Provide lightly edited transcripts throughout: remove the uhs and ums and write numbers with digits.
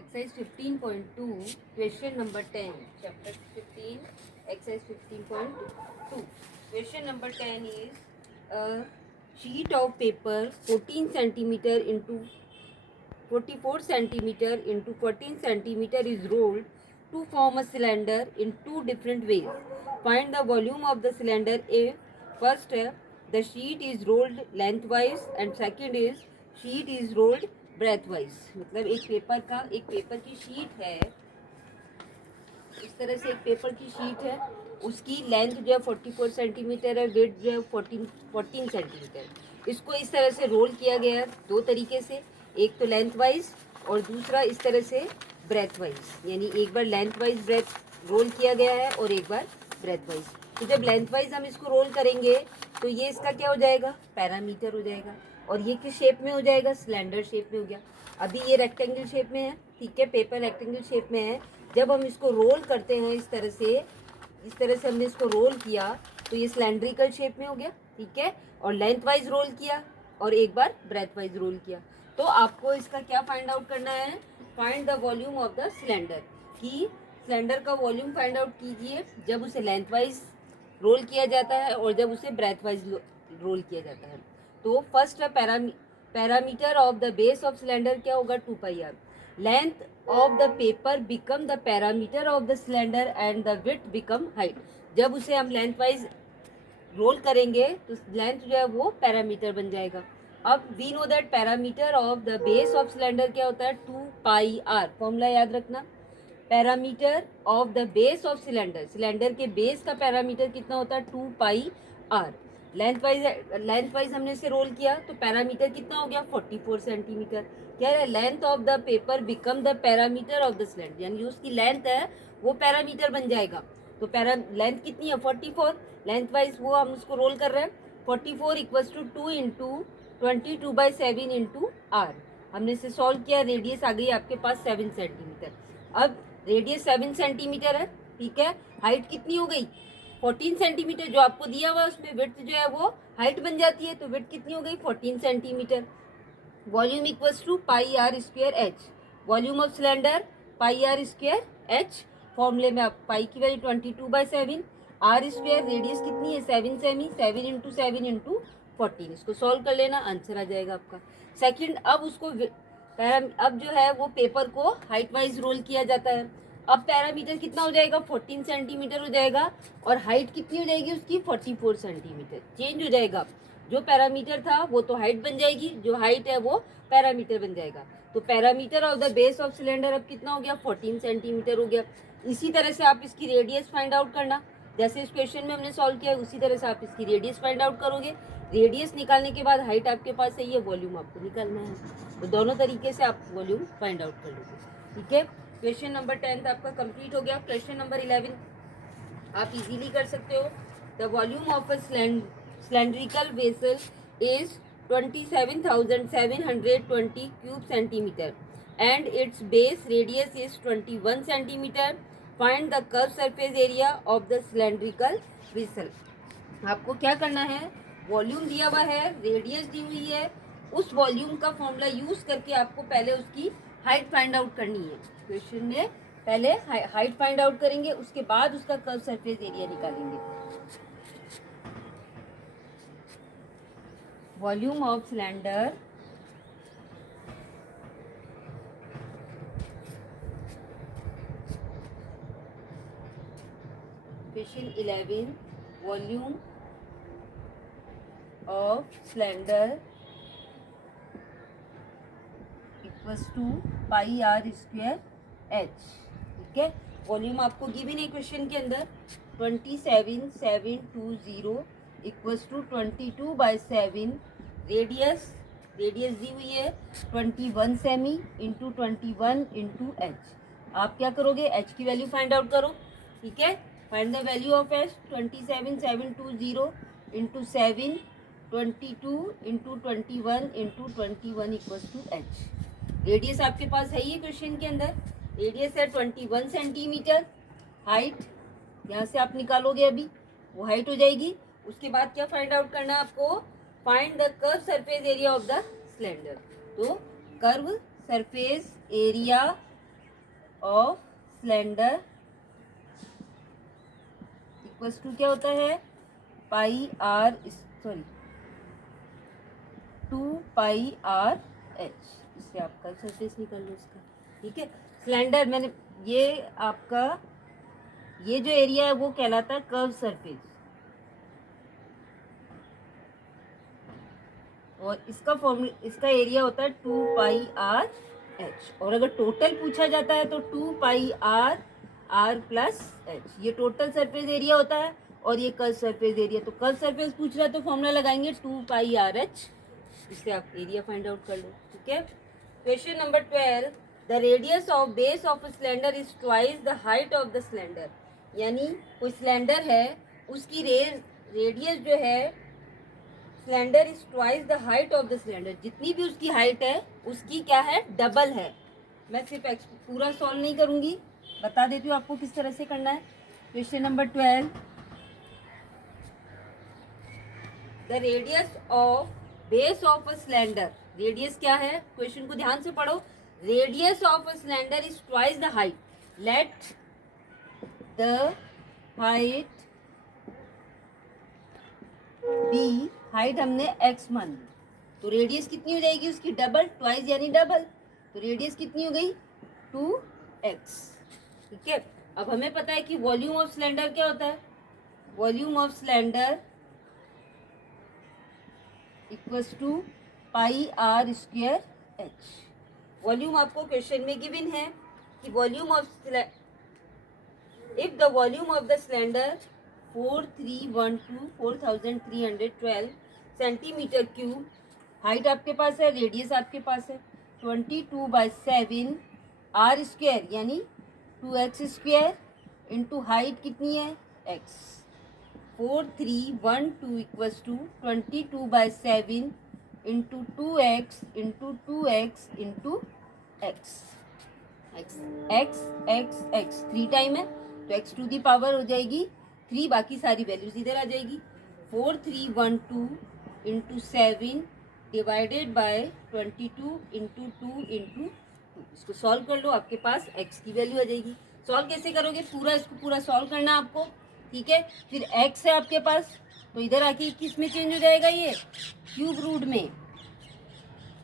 Exercise 15.2, question number 10, chapter 15, exercise 15.2. Question number 10 is a sheet of paper 14 centimeter into 44 centimeter into 14 centimeter is rolled to form a cylinder in two different ways. Find the volume of the cylinder if first the sheet is rolled lengthwise and second is sheet is rolled breadthwise. मतलब एक paper की sheet है, इस तरह से एक paper की sheet है, उसकी लेंथ जो है 44 सेंटीमीटर है, विड्थ जो है 14 सेंटीमीटर। इसको इस तरह से रोल किया गया है दो तरीके से, एक तो लेंथ वाइज और दूसरा इस तरह से ब्रेथ वाइज, यानी एक बार लेंथ वाइज ब्रेथ रोल किया गया है और एक बार ब्रेथ वाइज। तो जब लेंथ वाइज हम इसको रोल करेंगे तो ये इसका क्या हो जाएगा, पैरामीटर हो जाएगा, और ये किस शेप में हो जाएगा, सिलेंडर शेप में हो गया। अभी ये रेक्टेंगल शेप में है, ठीक है, पेपर रेक्टेंगल शेप में है। जब हम इसको रोल करते हैं इस तरह से हमने इसको रोल किया तो ये सिलेंड्रिकल शेप में हो गया, ठीक है। और लेंथ वाइज रोल किया और एक बार ब्रेथ वाइज रोल किया। तो आपको इसका क्या फाइंड आउट करना है, find the volume of the cylinder, कि सिलेंडर का वॉल्यूम फाइंड आउट कीजिए जब उसे लेंथ वाइज रोल किया जाता है और जब उसे ब्रेथ वाइज रोल किया जाता है। तो first parameter of the base of cylinder क्या होगा, 2πr। Length of the paper become the parameter of the cylinder and the width become height. जब उसे हम लेंथ वाइज रोल करेंगे तो लेंथ जो है वो पैरामीटर बन जाएगा। अब we know that parameter of the base of cylinder क्या होता है, 2πr। फॉर्मूला याद रखना, parameter of the base of cylinder, cylinder के बेस का पैरामीटर कितना होता है, 2πr। लेंथ वाइज हमने इसे रोल किया तो पैरामीटर कितना हो गया, 44 सेंटीमीटर। कह रहे length of the paper become the parameter of the cylinder, यानी उसकी लेंथ है वो पैरामीटर बन जाएगा। तो लेंथ कितनी है, 44। लेंथ वाइज वो हम उसको रोल कर रहे हैं, 44 equals to 2 into 22/7 into R. हमने इसे सॉल्व किया, रेडियस आ गई आपके पास 7 सेंटीमीटर। अब रेडियस 7 सेंटीमीटर है, ठीक है। हाइट कितनी हो गई, 14 सेंटीमीटर जो आपको दिया हुआ, उसमें विड्थ जो है वो हाइट बन जाती है, तो विड्थ कितनी हो गई, 14 centimetre. Volume equals to πr² h। Volume of cylinder πr² h। फॉर्मूले में आप पाई की वैल्यू 22/7, r², रेडियस कितनी है 7 सेमी, 7 इंटू 7 इंटू 14। इसको सॉल्व कर लेना, आंसर आ जाएगा आपका। सेकंड, अब जो है वो पेपर को हाइट वाइज रोल किया जाता है। अब पैरामीटर कितना हो जाएगा, 14 सेंटीमीटर हो जाएगा, और हाइट कितनी हो जाएगी उसकी, 44 सेंटीमीटर। चेंज हो जाएगा, जो पैरामीटर था वो तो हाइट बन जाएगी, जो हाइट है वो पैरामीटर बन जाएगा। तो parameter of the base of cylinder अब कितना हो गया, 14 सेंटीमीटर हो गया। इसी तरह से आप इसकी रेडियस फाइंड आउट करना, जैसे इस क्वेश्चन में हमने सॉल्व किया उसी तरह से आप इसकी रेडियस फाइंड आउट करोगे। रेडियस निकालने के बाद हाइट आपके पास है, ये वॉल्यूम आपको निकालना है। तो दोनों तरीके से आप वॉल्यूम फाइंड आउट कर लोगे, ठीक है। क्वेश्चन नंबर 10 आपका कंप्लीट हो गया। क्वेश्चन नंबर 11 आप इजीली कर सकते हो। The volume of a cylindrical vessel is 27,720 cube centimetre and its base radius is 21 centimeter. Find the curved surface area of the cylindrical vessel. आपको क्या करना है, वॉल्यूम दिया हुआ है, रेडियस दी हुई है, उस वॉल्यूम का फॉर्मूला यूज करके आपको पहले उसकी हाइट फाइंड आउट करनी है। क्वेश्चन में पहले हाइट फाइंड आउट करेंगे, उसके बाद उसका कर्व सरफेस एरिया निकालेंगे। Volume of cylinder question 11, volume of cylinder equals to πr² h, ठीक है। वॉल्यूम आपको गिवन है क्वेश्चन के अंदर, 27,720 इक्वल्स टू 22/7। रेडियस दी हुई है 21 सेमी इंटू 21 इंटू एच। आप क्या करोगे, एच की वैल्यू फाइंड आउट करो, ठीक है। Find the value of H, 27,720 into 7, 22 into 21 into 21 equals to H. Radius आपके पास है ये क्वेश्चन के अंदर, रेडियस है 21 सेंटीमीटर। हाइट यहाँ से आप निकालोगे, अभी वो हाइट हो जाएगी। उसके बाद क्या फाइंड आउट करना है आपको, find the curve surface area of the cylinder. तो curve surface area of cylinder equals to क्या होता है, पाई आर, सॉरी 2πr h। इससे आपका सरफेस निकाल लो इसका, ठीक है। सिलेंडर मैंने ये आपका ये जो एरिया है वो कहलाता है कर्व सरफेस, और इसका एरिया होता है 2πr h। और अगर टोटल पूछा जाता है तो 2πr प्लस h, ये टोटल सरफेस एरिया होता है, और ये कर्व सरफेस एरिया। तो कर्व सरफेस पूछ रहा है तो फॉर्मूला लगाएंगे 2πrh, इससे आप एरिया फाइंड आउट कर लो, ठीक है। Question number 12, the radius of base of cylinder is twice the height of the cylinder. यानी कोई सिलेंडर है, उसकी रेडियस जो है cylinder is twice the height of the cylinder, जितनी भी उसकी हाइट है उसकी क्या है, डबल है। मैं सिर्फ पूरा सॉल्व नहीं करूंगी, बता देती हूँ आपको किस तरह से करना है। Question number 12, the radius of base of a cylinder, radius क्या है, क्वेश्चन को ध्यान से पढ़ो। Radius of a cylinder is twice the height, let the height be, height हमने x मान ली, तो रेडियस कितनी हो जाएगी उसकी, डबल, ट्वाइस यानी डबल, तो रेडियस कितनी हो गई 2x, ठीक है। अब हमें पता है कि वॉल्यूम ऑफ सिलेंडर क्या होता है, volume of cylinder equals to pi R square h। Volume आपको क्वेश्चन में गिवन है कि volume of if the volume of the cylinder 4312 centimetre cube, height आपके पास है, रेडियस आपके पास है 22/7 आर स्क्वायर यानी 2x स्क्वायर इंटू हाइट कितनी है x, 4312 equals to 22/7 into 2x into 2x into x, x 3 time है तो x टू दी पावर हो जाएगी 3, बाकी सारी वैल्यूज इधर आ जाएगी। 4312 into 7 divided by 22 into 2 into 2, इसको सॉल्व कर लो, आपके पास x की वैल्यू आ जाएगी। सॉल्व कैसे करोगे, पूरा इसको पूरा सॉल्व करना आपको, ठीक है। फिर x है आपके पास तो इधर आके किस में चेंज हो जाएगा, ये क्यूब रूट में,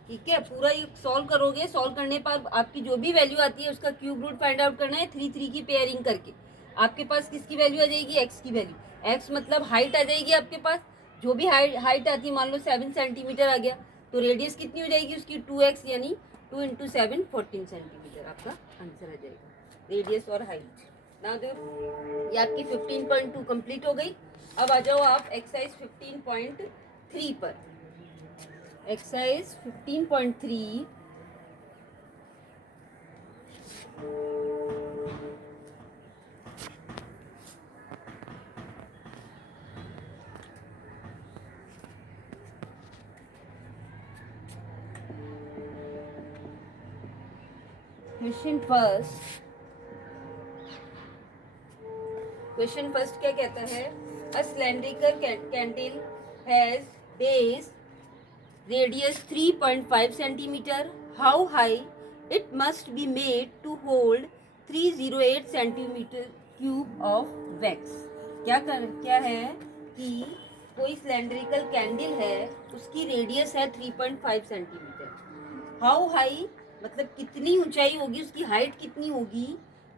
ठीक है। पूरा ये सॉल्व करोगे, सॉल्व करने पर आपकी जो भी वैल्यू आती है उसका क्यूब रूट फाइंड आउट करना है 3 की पेयरिंग करके। आपके पास किसकी वैल्यू आ जाएगी, एक्स की वैल्यू, एक्स मतलब हाइट आ जाएगी आपके पास, जो भी हाइट आती है, मान लो 7 सेंटीमीटर आ गया तो रेडियस कितनी हो जाएगी उसकी 2x यानी 2 इंटू 7 14 सेंटीमीटर, आपका आंसर आ जाएगा रेडियस और हाइट ना। दो ये आपकी 15.2 कंप्लीट हो गई। अब आ जाओ आप एक्सरसाइज 15.3 पर। एक्सरसाइज 15.3, क्वेश्चन फर्स्ट क्या कहता है, a cylindrical candle has base radius 3.5 centimetre, how high it must be made to hold 308 centimetre cube of wax. क्या है कि कोई सिलेंड्रिकल कैंडल है, उसकी रेडियस है 3.5 सेंटीमीटर, हाउ हाई मतलब कितनी ऊंचाई होगी, उसकी हाइट कितनी होगी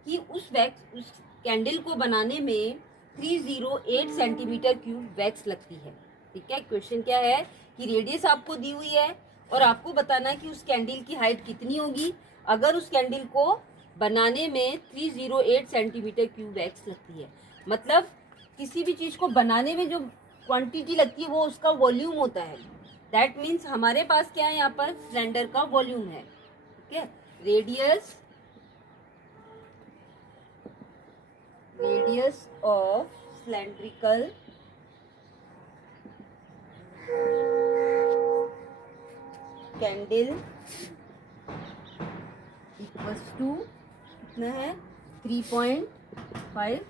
कि उस कैंडल को बनाने में 308 सेंटीमीटर क्यूब वैक्स लगती है, ठीक है। क्वेश्चन क्या है कि रेडियस आपको दी हुई है और आपको बताना है कि उस कैंडल की हाइट कितनी होगी अगर उस कैंडल को बनाने में 308 सेंटीमीटर क्यूब वैक्स लगती है। मतलब किसी भी चीज़ को बनाने में जो क्वांटिटी लगती है वो उसका वॉल्यूम होता है। दैट मीन्स हमारे पास क्या है, यहाँ पर सिलेंडर का वॉल्यूम है, ठीक है। Radius of cylindrical candle equals to कितना है 3.5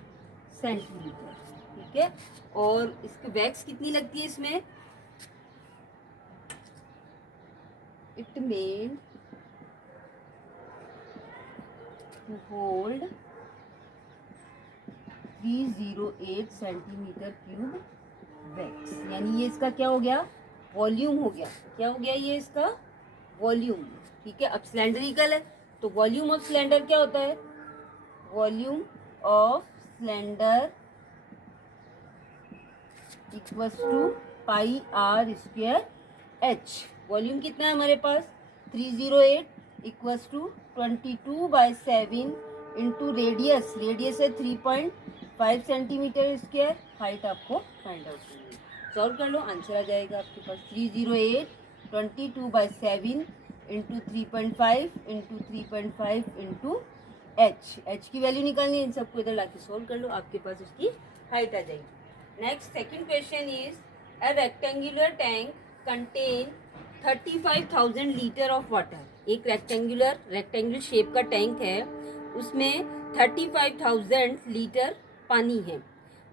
सेंटीमीटर, ठीक है। और इसकी वैक्स कितनी लगती है इसमें, it mean to hold 308 centimetre cube wax, यानी ये इसका क्या हो गया, वॉल्यूम हो गया। क्या हो गया ये इसका वॉल्यूम। ठीक है, अब सिलेंड्रिकल है तो वॉल्यूम ऑफ सिलेंडर क्या होता है, volume of cylinder equals to pi R square H. Volume कितना है हमारे पास 308 equals to 22/7 into radius, radius है 3.5 सेंटीमीटर स्क्वायर, हाइट आपको फाइंड आउट करनी है। सॉल्व कर लो, आंसर आ जाएगा आपके पास 308 22/7 इंटू 3.5 इंटू 3.5 इंटू एच की वैल्यू निकालनी है। इन सबको इधर लाके सॉल्व कर लो, आपके पास उसकी हाइट आ जाएगी। Next second question is a rectangular tank contain 35,000 litre of water. एक रेक्टेंगुलर शेप का टैंक है, उसमें 35,000 लीटर पानी है।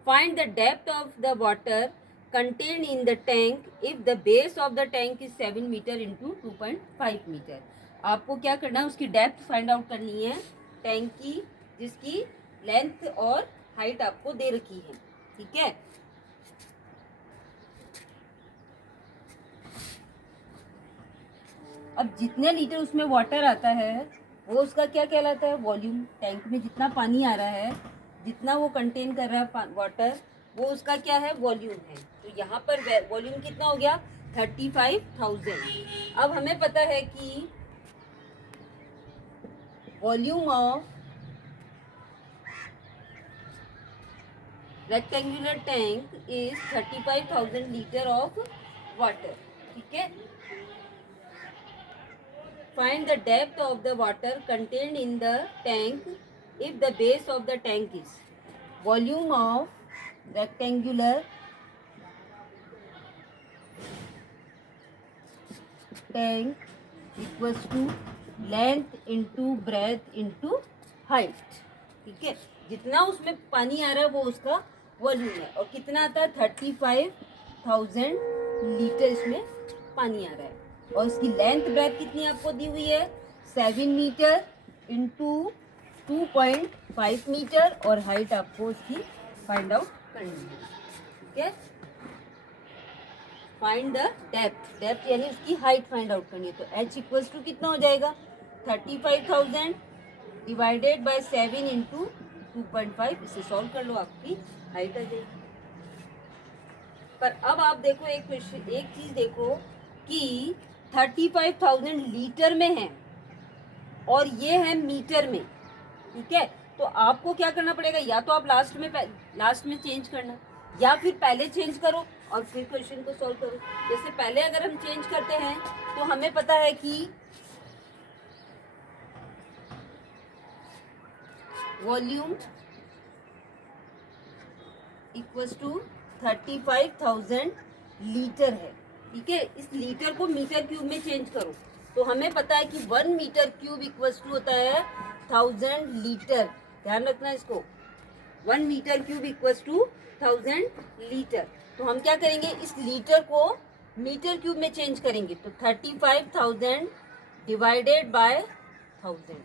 Find the depth of the water contain in the tank if the base of the tank is 7 metre into 2.5 metre. आपको क्या करना है, उसकी डेप्थ फाइंड आउट करनी है टैंक की, जिसकी लेंथ और हाइट आपको दे रखी है। ठीक है, अब जितने लीटर उसमें वाटर आता है वो उसका क्या कहलाता है, वॉल्यूम। टैंक में जितना पानी आ रहा है, जितना वो कंटेन कर रहा है वाटर, वो उसका क्या है, वॉल्यूम है। तो यहाँ पर वॉल्यूम कितना हो गया 35,000। अब हमें पता है कि volume of rectangular tank is 35,000 litre of water. ठीक है, find the depth of the water contained in the tank if the base of the tank is, volume of rectangular tank equals to length into breadth into height। ठीक है, जितना उसमें पानी आ रहा है वो उसका वॉल्यूम है, और कितना आता है 35,000 लीटर इसमें पानी आ रहा है। और इसकी लेंथ ब्रेथ कितनी आपको दी हुई है 7 मीटर इंटू 2.5 मीटर, और हाइट आपको इसकी फाइंड आउट करनी है। ठीक है, फाइंड द डेप्थ, डेप्थ यानी उसकी हाइट फाइंड आउट करनी है। तो h इक्वल्स टू कितना हो जाएगा 35,000 डिवाइडेड बाय 7 इंटू 2.5। इसे सॉल्व कर लो, आपकी हाइट आ जाएगी। पर अब आप देखो एक क्वेश्चन, एक चीज देखो कि 35,000 लीटर में है और ये है मीटर में। ठीक है, तो आपको क्या करना पड़ेगा, या तो आप लास्ट में चेंज करना, या फिर पहले चेंज करो और फिर क्वेश्चन को सॉल्व करो। जैसे पहले अगर हम चेंज करते हैं तो हमें पता है कि वॉल्यूम इक्वल्स टू 35,000 लीटर है। ठीक है, इस लीटर को मीटर क्यूब में चेंज करो तो हमें पता है कि 1 मीटर क्यूब इक्वल्स टू होता है 1000 लीटर। ध्यान रखना इसको, 1 metre cube equals to 1000 litre. तो हम क्या करेंगे, इस लीटर को मीटर क्यूब में चेंज करेंगे, तो 35,000 डिवाइडेड बाय 1000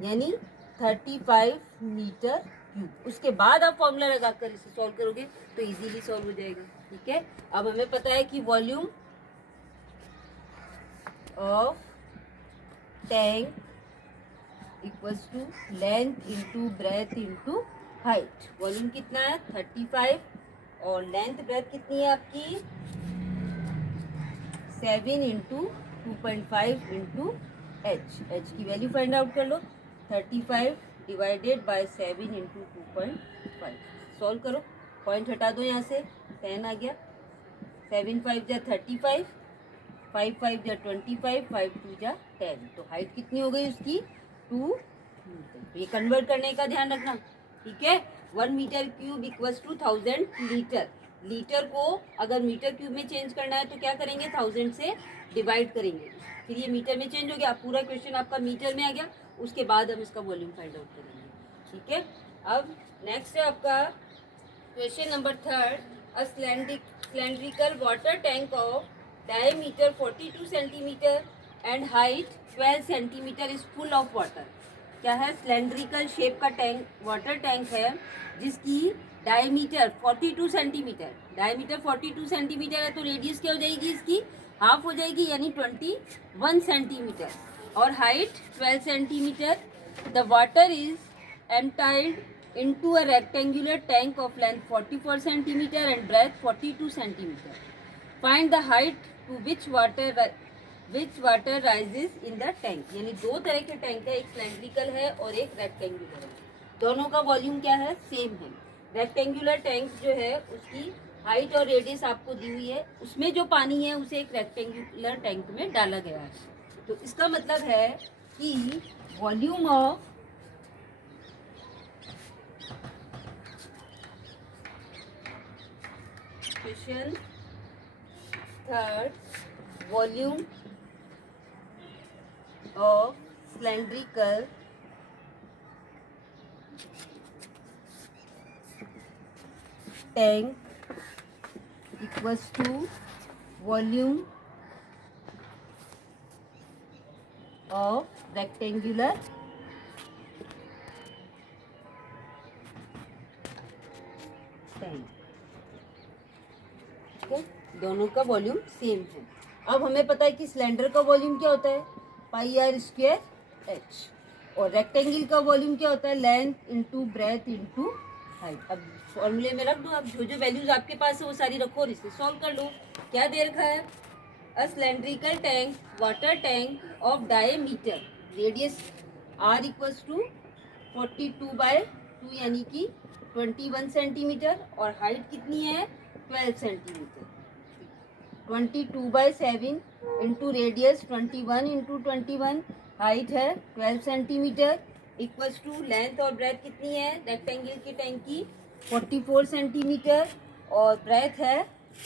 यानी 35 मीटर क्यूब। उसके बाद आप फॉर्मूला लगाकर इसे सॉल्व करोगे तो इजीली सॉल्व हो जाएगा। ठीक है, अब हमें पता है कि volume of tank equals to length into breadth into height. Volume कितना है 35 और लेंथ ब्रेथ कितनी है आपकी 7 इंटू 2.5 इंटू एच की वैल्यू फाइंड आउट कर लो। 35 डिवाइडेड बाय 7 इंटू 2.5। सॉल्व करो, पॉइंट हटा दो यहाँ से, 10 आ गया। 7 5 जा 35, 5 5 जा 25, 5 2 जा 10। तो हाइट कितनी हो गई उसकी 2 मीटर। ये कन्वर्ट करने का ध्यान रखना। ठीक है, 1 metre cube equals to 1000 litre. Litre को अगर मीटर क्यूब में चेंज करना है तो क्या करेंगे 1000 से डिवाइड करेंगे, फिर ये मीटर में चेंज हो गया। पूरा क्वेश्चन आपका मीटर में आ गया, उसके बाद हम इसका वॉल्यूम फाइंड आउट करेंगे। ठीक है, अब नेक्स्ट है आपका question number 3। A cylindrical water tank of diameter 42 centimetre and height 12 centimetre is full of water. क्या है, सिलेंड्रिकल शेप का टैंक, वाटर टैंक है जिसकी डायमीटर 42 सेंटीमीटर, डायमीटर 42 सेंटीमीटर है, तो रेडियस क्या हो जाएगी इसकी, हाफ हो जाएगी, यानी 21 सेंटीमीटर, और height 12 centimetre. The water is emptied into a rectangular tank of length 44 centimeter and breadth 42 centimeter. Find the height to which water rises in the tank. यानी दो तरह के टैंक है, एक सिलेंड्रिकल है और एक रेक्टेंगुलर है. दोनों का वॉल्यूम क्या है, सेम है. रेक्टेंगुलर टैंक जो है उसकी हाइट और रेडियस आपको दी हुई है, उसमें जो पानी है उसे एक रेक्टेंगुलर टैंक में डाला गया है. तो इसका मतलब है कि volume of question third, volume of cylindrical tank equals to volume of rectangular tank. दोनों का वॉल्यूम सेम है. अब हमें पता है कि सिलेंडर का वॉल्यूम क्या होता है, पाई आर स्क्वायर एच, और रेक्टेंगल का वॉल्यूम क्या होता है, length into breadth into height. अब फॉर्मूले में रख दो, अब जो जो वैल्यूज आपके पास है वो सारी रखो और इसे सॉल्व कर लो. क्या दे रखा है, a cylindrical tank, water tank of diameter, radius R equals to 42/2 यानी कि 21 सेंटीमीटर, और हाइट कितनी है, 12 centimetre. 22/7 into radius 21 into 21, height है 12 सेंटीमीटर, इक्वल्स टू लेंथ और ब्रेथ कितनी है रेक्टेंगल की टैंक की, 44 सेंटीमीटर, और ब्रेथ है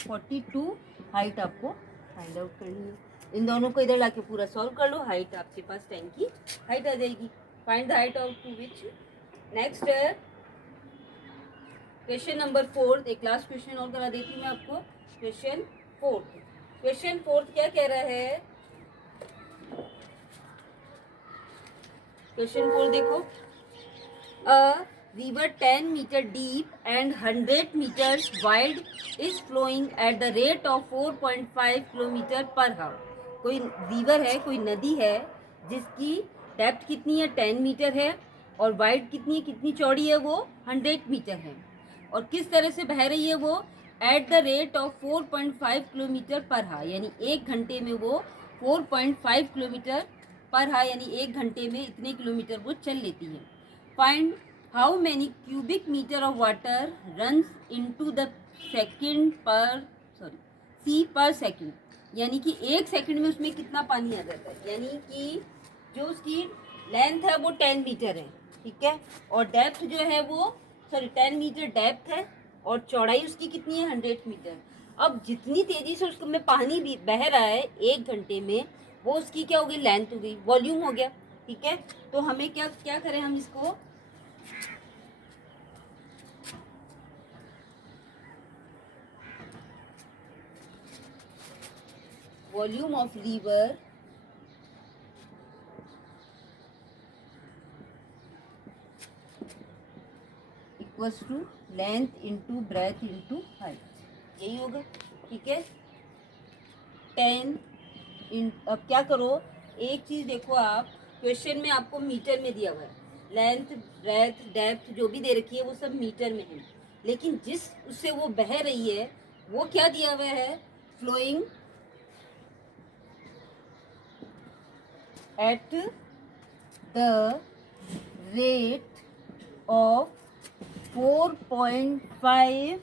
42, हाइट आपको फाइंड आउट करनी है. इन दोनों को इधर लाके पूरा सॉल्व कर लो, हाइट आपके पास टैंक की हाइट आ जाएगी. Find the height of to which. Next है क्वेश्चन नंबर 4. एक लास्ट क्वेश्चन और करा देती हूँ मैं आपको. क्वेश्चन 4. क्वेश्चन 4 क्या कह रहा है, क्वेश्चन 4 देखो. अ river 10 meter deep and 100 meters wide is flowing at the rate of 4.5 kilometre per हावर. कोई रिवर है, कोई नदी है जिसकी डेप्थ कितनी है, 10 मीटर है, और वाइड कितनी है, कितनी चौड़ी है, वो 100 मीटर है, और किस तरह से बह रही है वो, eight the rate of 4.5 kilometre per हावर, यानी एक घंटे में वो 4.5 किलोमीटर पर हावर, यानी एक घंटे में इतने किलोमीटर वो चल लेती है. Find how many cubic metre of water runs into the second per second, यानी कि एक सेकंड में उसमें कितना पानी आ जाता है. यानी कि जो उसकी लेंथ है वो 10 मीटर है, ठीक है, और डेप्थ जो है वो 10 मीटर डेप्थ है, और चौड़ाई उसकी कितनी है, 100 मीटर. अब जितनी तेजी से उसमें पानी भी बह रहा है एक घंटे में, वो उसकी क्या हो गई, लेंथ हो गई, वॉल्यूम हो गया. ठीक है, तो हमें क्या क्या करें, हम इसको volume of river equals to length into breadth into height, यही होगा. ठीक है, 10 अब क्या करो, एक चीज़ देखो, आप क्वेश्चन में आपको मीटर में दिया हुआ है, लेंथ ब्रेथ डेप्थ जो भी दे रखी है वो सब मीटर में है, लेकिन जिस उससे वो बह रही है वो क्या दिया हुआ है, flowing at the rate of 4.5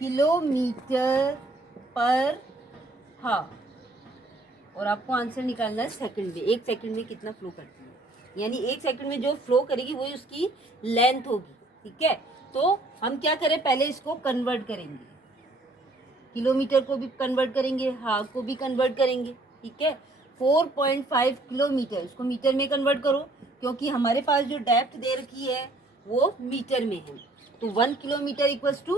kilometre per hour, और आपको आंसर निकालना है सेकंड में, एक सेकंड में कितना फ्लो करती है, यानी एक सेकंड में जो फ्लो करेगी वही उसकी लेंथ होगी. ठीक है, तो हम क्या करें, पहले इसको कन्वर्ट करेंगे, किलोमीटर को भी कन्वर्ट करेंगे, हाफ को भी कन्वर्ट करेंगे. ठीक है, 4.5 किलोमीटर, इसको मीटर में कन्वर्ट करो, क्योंकि हमारे पास जो डेप्थ दे रखी है वो मीटर में है, तो 1 किलोमीटर इक्वल्स टू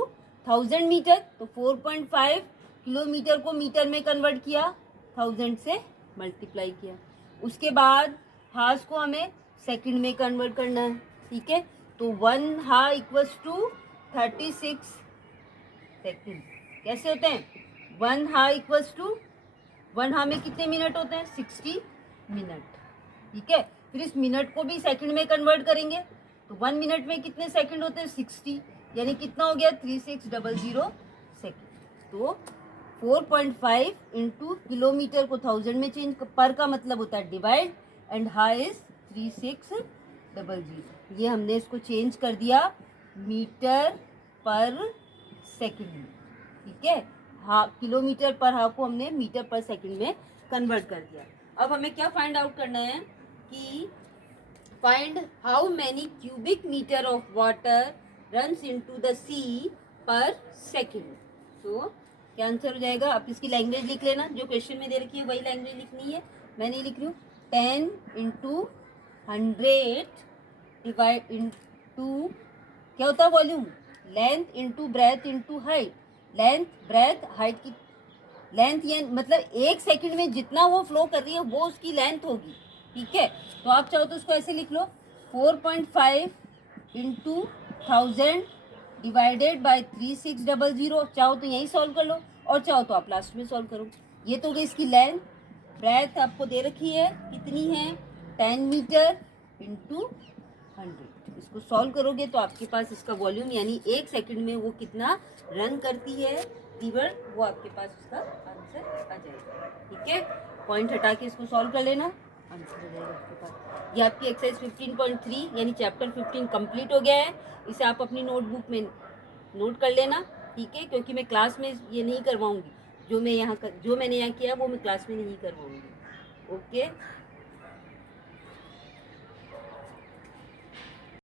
1000 मीटर, तो 4.5 किलोमीटर को मीटर में कन्वर्ट किया, 1000 से मल्टीप्लाई किया. उसके बाद हाफ को हमें सेकंड में कन्वर्ट करना है, ठीक है। तो 1 हा इक्वल्स टू 36 सेकंड। कैसे होते हैं? 1 हा इक्वल्स टू 1 हा में कितने मिनट होते हैं? 60 मिनट, ठीक है। फिर इस मिनट को भी सेकंड में कन्वर्ट करेंगे तो 1 मिनट में कितने सेकंड होते हैं? 60, यानी कितना हो गया? 3600 सेकंड। तो 4.5 इंटू किलोमीटर को 1000 में चेंज, पर का मतलब होता है डिवाइड, एंड हा इज 3600। ये हमने इसको चेंज कर दिया मीटर पर सेकंड, ठीक है। हाँ, किलोमीटर पर हा को हमने मीटर पर सेकंड में कन्वर्ट कर दिया। अब हमें क्या फाइंड आउट करना है कि find how many cubic metre of water runs into the sea per second. तो क्या आंसर हो जाएगा? आप इसकी लैंग्वेज लिख लेना, जो क्वेश्चन में दे रखी है वही लैंग्वेज लिखनी है, मैं नहीं लिख रही हूँ। 10 इंटू 100 डिवाइड इंटू, क्या होता है volume? Length into breadth into height. Length, breadth, height की लेंथ, ये मतलब एक सेकंड में जितना वो फ्लो कर रही है वो उसकी लेंथ होगी, ठीक है। तो आप चाहो तो उसको ऐसे लिख लो, 4.5 इंटू 1000 डिवाइडेड बाई 3600। चाहो तो यही सॉल्व कर लो और चाहो तो आप लास्ट में सॉल्व करो। ये तो गई इसकी लेंथ। ब्रेथ आपको दे रखी है, कितनी है? 10 मीटर इंटू 100। इसको सॉल्व करोगे तो आपके पास इसका वॉल्यूम यानी एक सेकंड में वो कितना रन करती है रिवर, वो आपके पास उसका आंसर आ जाएगा, ठीक है। पॉइंट हटा के इसको सॉल्व कर लेना, आंसर आ जाएगा आपके पास। ये आपकी एक्सरसाइज 15.3 यानी चैप्टर 15 कंप्लीट हो गया है। इसे आप अपनी नोटबुक में नोट कर लेना, ठीक है, क्योंकि मैं क्लास में ये नहीं करवाऊंगी। जो मैंने यहाँ किया वो मैं क्लास में नहीं करवाऊंगी। ओके।